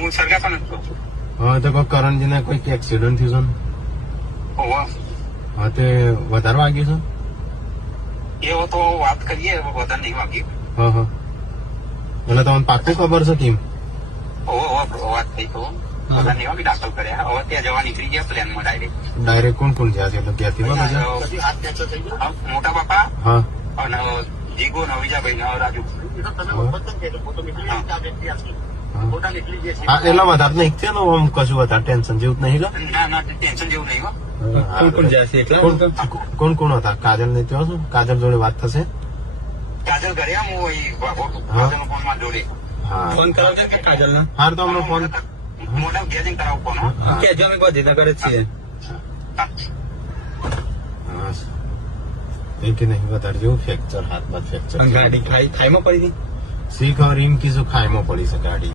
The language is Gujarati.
હું સરગાસા નથી કહું છું. હા તો કોઈ કરણજીને કોઈક એક્સિડન્ટ થયું છે ઓહો, હા તે વધારે વાગ્યું છે એવો તો વાત કરીએ વધારે નહીં વાગ્યું. હા હા એટલે તમને પાક્કું ખબર છે કેમ ઓહો વાત થઈ તો વધારે નહીં વાગી દાખલ કર્યા. હવે ત્યાં જવા નીકળી ગયા પ્લેનમાં ડાયરેક્ટ. ડાયરેક્ટ કોણ કોણ જ્યાં છે એટલે ત્યાંથી બધા હા, મોટા બાપા હા અને જીગો ને વિજાભાઈ ને રાજુ. હા એટલે વધારે નહીં છે ને આમ કશું વધારે ટેન્શન જેવું જ નહીં લે ના ના ટેન્શન જેવું નહીં હો. કોણ કોણ હતા કાજલ ને ત્યાં શું કાજલ જોડે વાત થશે કાજલ ઘરે આમ હું હા. કાજલ ફોન માં જોડે હા ફોન કરાવજો કે કાજલ ના હાર તો અમને ફોન મોટા ગેજિંગ કરાવું ફોન હો. હા. કે જો અમે ગાંધીનગર જ છીએ. હા. હા એ કે નહીં વધારે જેવું ફ્રેક્ચર હાથ બાદ ફ્રેક્ચર ગાડી ખાઈમાં પડી ગઈ. શીખ રીમ કીધું ખાઈમાં પડી છે ગાડી